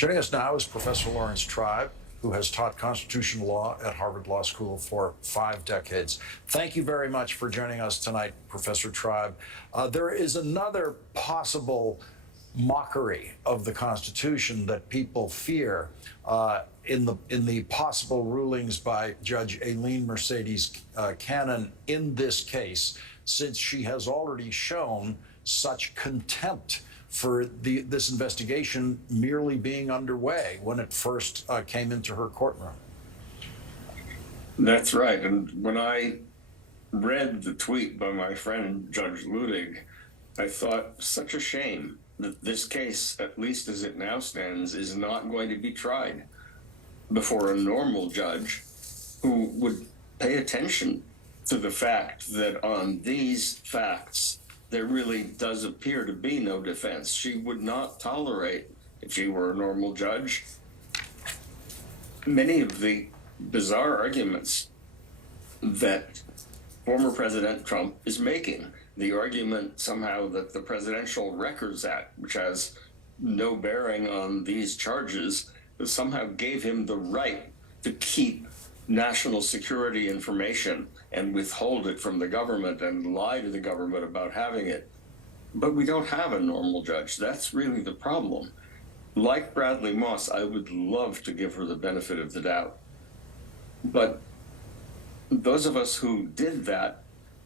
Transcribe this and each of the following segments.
Joining us now is Professor Lawrence Tribe, who has taught constitutional law at Harvard Law School for 5 decades. Thank you very much for joining us tonight, Professor Tribe. There is another possible mockery of the Constitution that people fear in the possible rulings by Judge Aileen Mercedes Cannon in this case, since she has already shown such contempt for this investigation merely being underway when it first came into her courtroom. That's right. And when I read the tweet by my friend Judge Ludig, I thought, such a shame that this case, at least as it now stands, is not going to be tried before a normal judge who would pay attention to the fact that on these facts, there really does appear to be no defense. She would not tolerate, if she were a normal judge, many of the bizarre arguments that former President Trump is making. The argument somehow that the Presidential Records Act, which has no bearing on these charges, somehow gave him the right to keep national security information and withhold it from the government and lie to the government about having it. But we don't have a normal judge. That's really the problem. Like Bradley Moss, I would love to give her the benefit of the doubt. But those of us who did that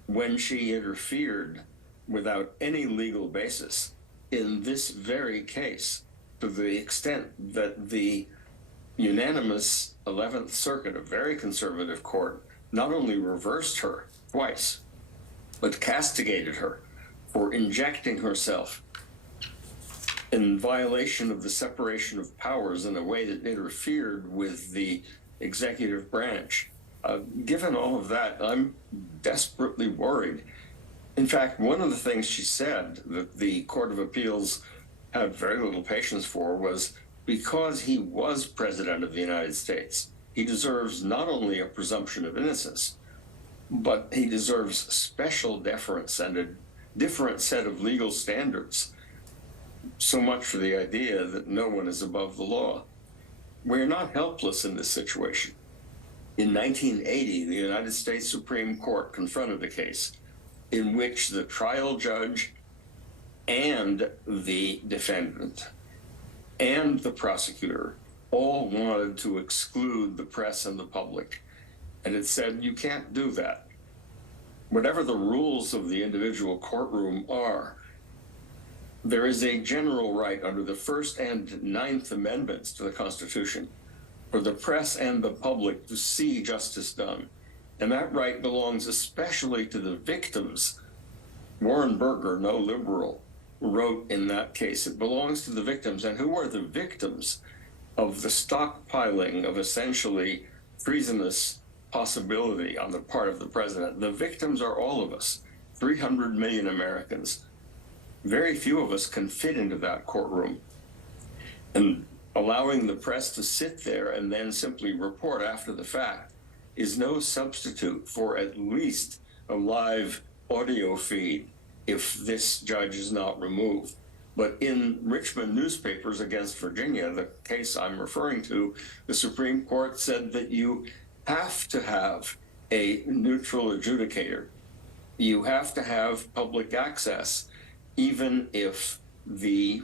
when she interfered without any legal basis in this very case, to the extent that the unanimous 11th Circuit, a very conservative court, not only reversed her twice, but castigated her for injecting herself in violation of the separation of powers in a way that interfered with the executive branch. Given all of that, I'm desperately worried. In fact, one of the things she said that the Court of Appeals had very little patience for was, because he was president of the United States, he deserves not only a presumption of innocence, but he deserves special deference and a different set of legal standards. So much for the idea that no one is above the law. We're not helpless in this situation. In 1980, the United States Supreme Court confronted a case in which the trial judge and the defendant and the prosecutor all wanted to exclude the press and the public. And it said, you can't do that. Whatever the rules of the individual courtroom are, there is a general right under the First and Ninth Amendments to the Constitution for the press and the public to see justice done. And that right belongs especially to the victims. Warren Burger, no liberal, wrote in that case, it belongs to the victims. And who are the victims of the stockpiling of essentially treasonous possibility on the part of the president? The victims are all of us, 300 million Americans. Very few of us can fit into that courtroom. And allowing the press to sit there and then simply report after the fact is no substitute for at least a live audio feed if this judge is not removed. But in Richmond newspapers against Virginia, the case I'm referring to, the Supreme Court said that you have to have a neutral adjudicator. You have to have public access, even if the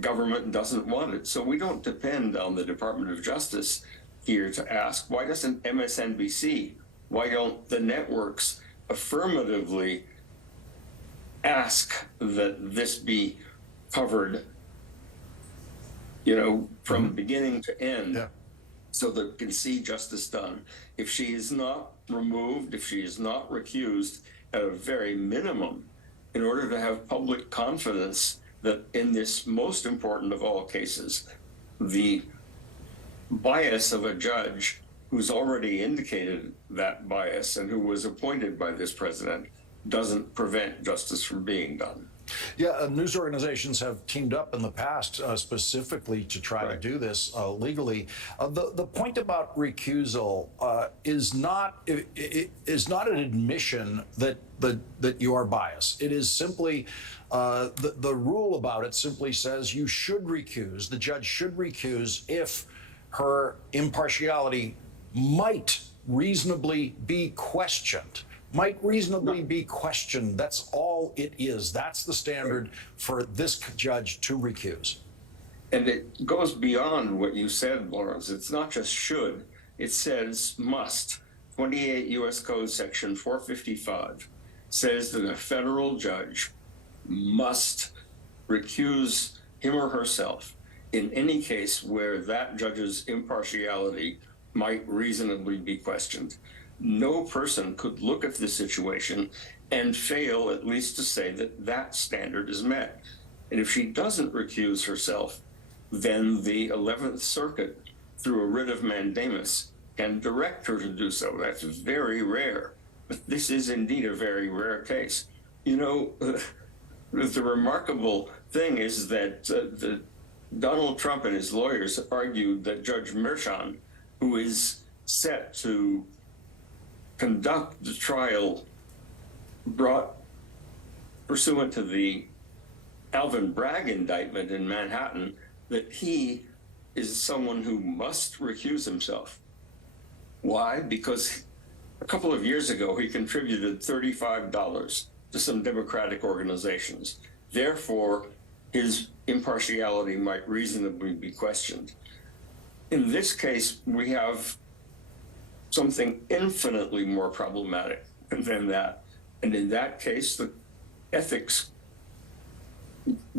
government doesn't want it. So we don't depend on the Department of Justice here to ask, why doesn't MSNBC, why don't the networks affirmatively ask that this be covered, from beginning to end, so that we can see justice done? If she is not removed, if she is not recused, at a very minimum, in order to have public confidence that in this most important of all cases, the bias of a judge who's already indicated that bias and who was appointed by this president doesn't prevent justice from being done. Yeah, news organizations have teamed up in the past specifically to try to do this legally. The point about recusal is not an admission that you are biased. It is simply the rule about it simply says you should recuse. The judge should recuse if her impartiality might reasonably be questioned. That's all it is. That's the standard for this judge to recuse. And it goes beyond what you said, Lawrence. It's not just should, it says must. 28 U.S. Code Section 455 says that a federal judge must recuse him or herself in any case where that judge's impartiality might reasonably be questioned. No person could look at the situation and fail at least to say that that standard is met. And if she doesn't recuse herself, then the 11th Circuit, through a writ of mandamus, can direct her to do so. That's very rare. But this is indeed a very rare case. You know, the remarkable thing is that Donald Trump and his lawyers argued that Judge Merchan, who is set to conduct the trial brought pursuant to the Alvin Bragg indictment in Manhattan, that he is someone who must recuse himself. Why? Because a couple of years ago, he contributed $35 to some Democratic organizations. Therefore, his impartiality might reasonably be questioned. In this case, we have something infinitely more problematic than that. And in that case, the ethics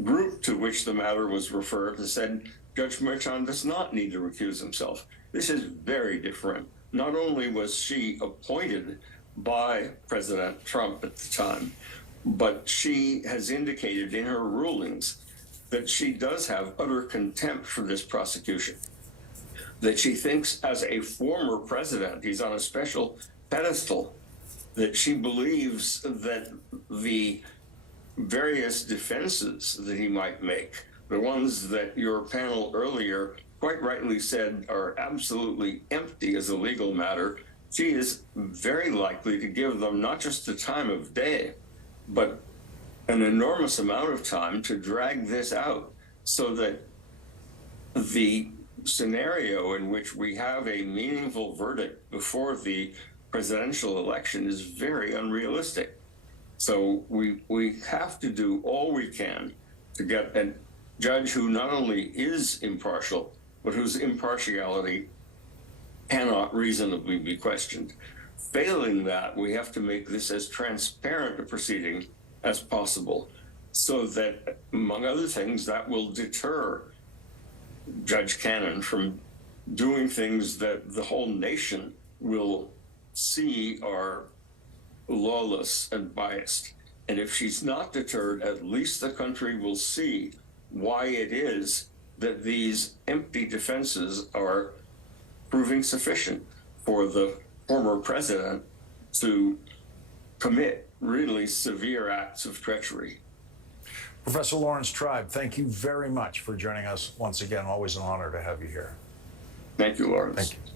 group to which the matter was referred has said Judge Merchan does not need to recuse himself. This is very different. Not only was she appointed by President Trump at the time, but she has indicated in her rulings that she does have utter contempt for this prosecution, that she thinks as a former president, he's on a special pedestal, that she believes that the various defenses that he might make, the ones that your panel earlier quite rightly said are absolutely empty as a legal matter, she is very likely to give them not just the time of day, but an enormous amount of time to drag this out so that the scenario in which we have a meaningful verdict before the presidential election is very unrealistic. So we have to do all we can to get a judge who not only is impartial, but whose impartiality cannot reasonably be questioned. Failing that, we have to make this as transparent a proceeding as possible so that, among other things, that will deter Judge Cannon from doing things that the whole nation will see are lawless and biased. And if she's not deterred, at least the country will see why it is that these empty defenses are proving sufficient for the former president to commit really severe acts of treachery. Professor Lawrence Tribe, thank you very much for joining us once again. Always an honor to have you here. Thank you, Lawrence. Thank you.